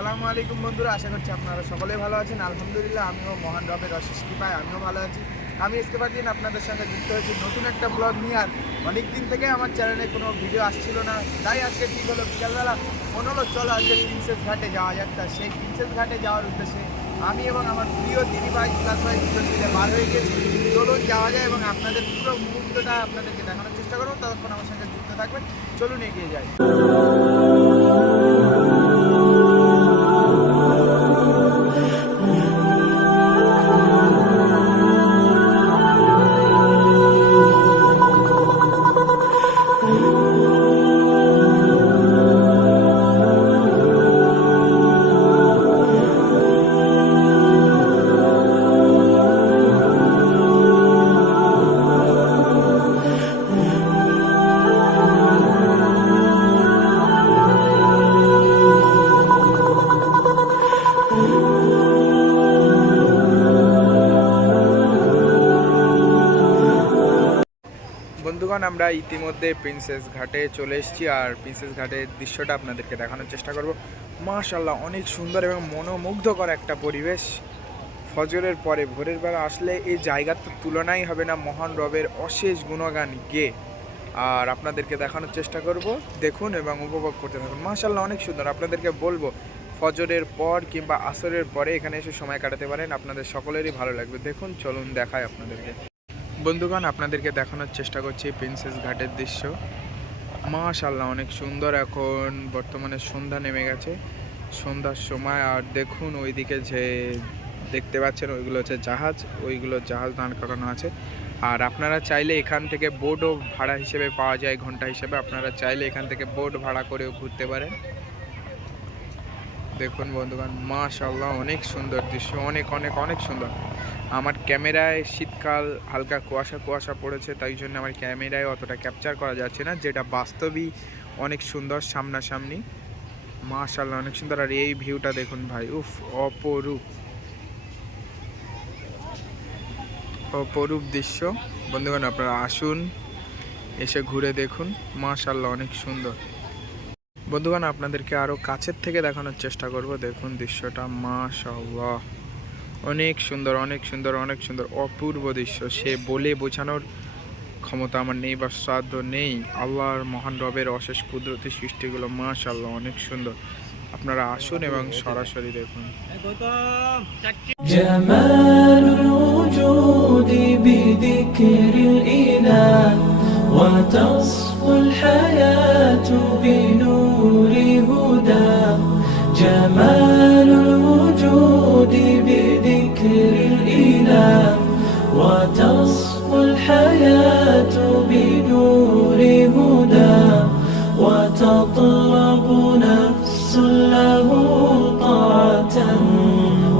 আসসালামু আলাইকুম বন্ধুরা, আশা করছি আপনারা সকলেই ভালো আছেন। আলহামদুলিল্লাহ, আমিও মহান রবের অশেষ কৃপায় আমিও ভালো আছি। আমি ইস্তেফার দিন আপনাদের সঙ্গে যুক্ত হয়েছি নতুন একটা ব্লগ নিয়ে। আর অনেক দিন থেকে আমার চ্যানেলে কোনো ভিডিও আসছিল না, তাই আজকে ঠিক হলো বিকালবেলা মনে হলো চলো আজকে প্রিন্সেস ঘাটে যাওয়া যাক। তা সেই প্রিন্সেস ঘাটে যাওয়ার উদ্দেশ্যে আমি এবং আমার প্রিয় দিদি ভাই ক্লাস ভাই দুজন মিলে বার হয়ে গেছি। চলুন যাওয়া যায় এবং আপনাদের পুরো মুহূর্তটা আপনাদেরকে দেখানোর চেষ্টা করবো। ততক্ষণ আমার সঙ্গে যুক্ত থাকবেন, চলুন এগিয়ে যাই। বন্ধুগণ, আমরা ইতিমধ্যে প্রিন্সেস ঘাটে চলে এসেছি। আর প্রিন্সেস ঘাটের দৃশ্যটা আপনাদেরকে দেখানোর চেষ্টা করব। মাশাআল্লাহ, অনেক সুন্দর এবং মনোমুগ্ধকর একটা পরিবেশ। ফজরের পরে ভোরের বেলা আসলে এই জায়গার তো তুলনাই হবে না মহান রবের অশেষ গুণগান গেয়ে। আর আপনাদেরকে দেখানোর চেষ্টা করব, দেখুন এবং উপভোগ করতে থাকুন। মাশাআল্লাহ, অনেক সুন্দর। আপনাদেরকে বলবো ফজরের পর কিংবা আসরের পরে এখানে এসে সময় কাটাতে পারেন, আপনাদের সকলেরই ভালো লাগবে। দেখুন, চলুন দেখায় আপনাদেরকে। বন্ধুগণ, আপনাদেরকে দেখানোর চেষ্টা করছি প্রিন্সেস ঘাটের দৃশ্য। মাশাআল্লাহ, অনেক সুন্দর। এখন বর্তমানে সন্ধ্যা নেমে গেছে, সন্ধ্যার সময়। আর দেখুন ওইদিকে যে দেখতে পাচ্ছেন ওইগুলো হচ্ছে জাহাজ, ওইগুলো জাহাজ দাঁড় করানো আছে। আর আপনারা চাইলে এখান থেকে বোটও ভাড়া হিসেবে পাওয়া যায়, ঘন্টা হিসেবে। আপনারা চাইলে এখান থেকে বোট ভাড়া করেও ঘুরতে পারেন। দেখুন বন্ধুগণ, মাশাআল্লাহ, অনেক সুন্দর দৃশ্য, অনেক অনেক অনেক সুন্দর। আমার ক্যামেরায় শীতকাল হালকা কুয়াশা কুয়াশা পড়েছে, তাই জন্য আমার ক্যামেরায় অতটা ক্যাপচার করা যাচ্ছে না, যেটা বাস্তবই অনেক সুন্দর সামনাসামনি। মাশাআল্লাহ, অনেক সুন্দর। আর এই ভিউটা দেখুন ভাই, উফ, অপরূপ অপরূপ দৃশ্য। বন্ধুগণ, আপনারা আসুন, এসে ঘুরে দেখুন। মাশাআল্লাহ, অনেক সুন্দর। বন্ধুগণ, আপনাদেরকে আরও কাছের থেকে দেখানোর চেষ্টা করব। দেখুন দৃশ্যটা, মাশাআল্লাহ, অনেক সুন্দর অনেক সুন্দর অনেক সুন্দর, অপূর্ব দৃশ্য। সে বলে বোঝানোর ক্ষমতা আমার নেই বা সাধ্য নেই। আল্লাহর মহান রবের অশেষ কুদরতি সৃষ্টিগুলো মাশাআল্লাহ অনেক সুন্দর। আপনারা আসুন এবং সরাসরি দেখুন। জামালুল উজুদি বিযিকরিল ইলাহ ওয়া তাসফুল হায়াতু বিনুরি হুদা। জামালুল উজুদি বিযিকরিল ইলাহ ওয়া তাসফুল হায়াতু বিনুরি হুদা ওয়া তাতলাবু নাফসুল লাহু তাআতান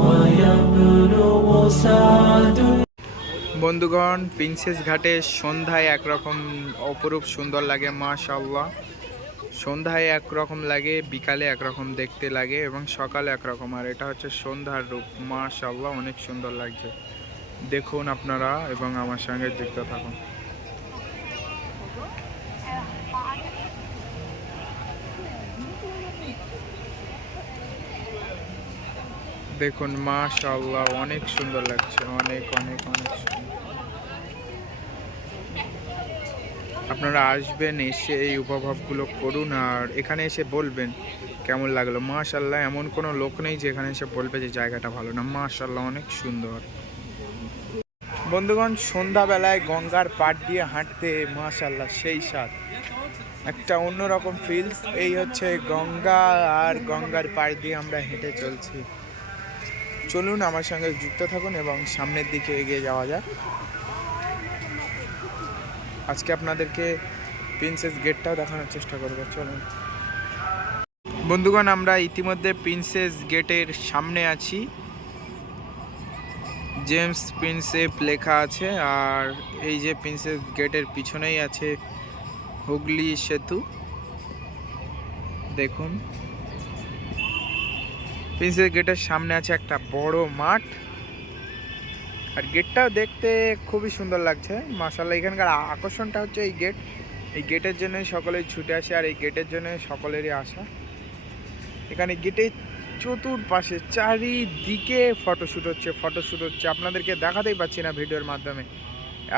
ওয়া ইয়াবলুগু সাআদুন। বন্ধুগণ, প্রিন্সেস ঘাটে সন্ধ্যায় একরকম অপরূপ সুন্দর লাগে। মাশাআল্লাহ, সন্ধ্যায় একরকম লাগে, বিকালে একরকম দেখতে লাগে এবং সকালে একরকম। আর এটা হচ্ছে সন্ধ্যার রূপ। মাশাআল্লাহ, অনেক সুন্দর লাগছে। দেখুন আপনারা এবং আমার সঙ্গে যুক্ত থাকুন। দেখুন, মাশাআল্লাহ, অনেক সুন্দর লাগছে, অনেক অনেক অনেক সুন্দর। আপনারা আসবেন, এসে এই উপভোগগুলো করুন আর এখানে এসে বলবেন কেমন লাগলো। মাশাআল্লাহ, এমন কোনো লোক নেই যে এখানে এসে বলবে যে জায়গাটা ভালো না। মাশাআল্লাহ, অনেক সুন্দর। বন্ধুগণ, সন্ধ্যাবেলায় গঙ্গার পাড় দিয়ে হাঁটতে মাশাআল্লাহ সেই স্বাদ, একটা অন্যরকম ফিলস। এই হচ্ছে গঙ্গা, আর গঙ্গার পাড় দিয়ে আমরা হেঁটে চলছি। চলুন আমার সঙ্গে যুক্ত থাকুন এবং সামনের দিকে এগিয়ে যাওয়া যাক। আজকে আপনাদেরকে প্রিন্সেস গেটটাও দেখানোর চেষ্টা করব। চলুন বন্ধুগণ, আমরা ইতিমধ্যে প্রিন্সেস গেটের সামনে আছি। জেমস প্রিন্সেপ লেখা আছে। আর এই যে প্রিন্সেস গেটের পিছনেই আছে হুগলি সেতু। দেখুন, প্রিন্সেস গেটের সামনে আছে একটা বড় মাঠ। আর গেটটাও দেখতে খুবই সুন্দর লাগছে। মাশাআল্লাহ, এখানকার আকর্ষণটা হচ্ছে এই গেট। এই গেটের জন্যই সকলেই ছুটে আসে, আর এই গেটের জন্য সকলেরই আসা। এখানে গেটে চতুর্পাশে চারিদিকে ফটোশ্যুট হচ্ছে আপনাদেরকে দেখাতেই পাচ্ছি না ভিডিওর মাধ্যমে,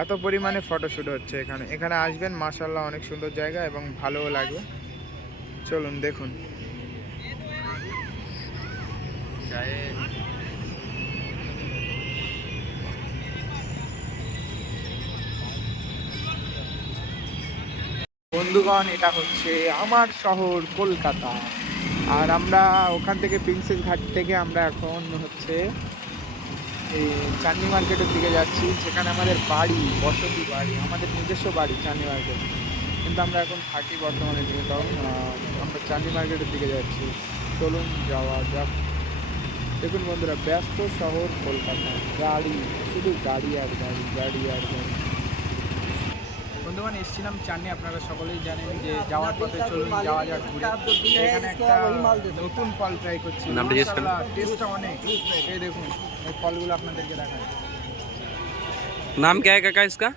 এত পরিমাণে ফটোশ্যুট হচ্ছে এখানে। এখানে আসবেন, মাশাআল্লাহ অনেক সুন্দর জায়গা এবং ভালোও লাগবে। চলুন দেখুন। বন্ধুগণ, এটা হচ্ছে আমার শহর কলকাতা, আর আমরা ওখান থেকে প্রিন্সেস ঘাট থেকে আমরা এখন হচ্ছে এই চাঁদনি মার্কেটের দিকে যাচ্ছি, যেখানে আমাদের বাড়ি, বসতি বাড়ি, আমাদের নিজস্ব বাড়ি চাঁদনি মার্কেট, কিন্তু আমরা এখন থাকি বর্তমানে নিউটাউন। আমরা চাঁদনি মার্কেটের দিকে যাচ্ছি, চলুন যাওয়া যাক। দেখুন বন্ধুরা, ব্যস্ত শহর কলকাতা, গাড়ি, শুধু গাড়ি আর গাড়ি, গাড়ি আর গাড়ি। বন্ধুগণ, এসেছিলাম চাঁদনি, আপনারা সকলেই জানেন যে যাওয়ার পথে চলুন যাওয়া যাক ঘুরে। এখানে একটা নতুন ফল ট্রাই করছি, টেস্টটা অনেক। এই দেখুন, এই ফলগুলো আপনাদেরকে দেখায়। नाम क्या है काका इसका?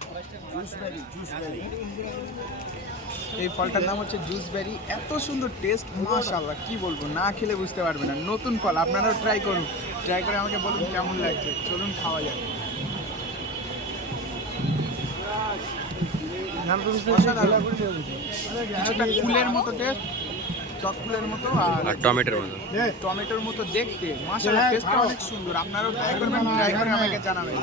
এই ফলটার নাম হচ্ছে জুসবেরি। এত সুন্দর টেস্ট, মাশাআল্লাহ, কি বলবো, না খেলে বুঝতে পারবেন না। নতুন ফল, আপনারাও ট্রাই করুন, ট্রাই করে আমাকে বলুন কেমন লাগছে। চলুন খাওয়া যাক। কিছুটা কুলের মতো টেস্ট, চকলের মতো, আর टोमेटोर मतो টমেটোর মতো দেখতে। মাশাআল্লাহ, টেস্টটা অনেক সুন্দর। আপনারাও ট্রাই করবেন, ট্রাই করে আমাকে জানাবেন।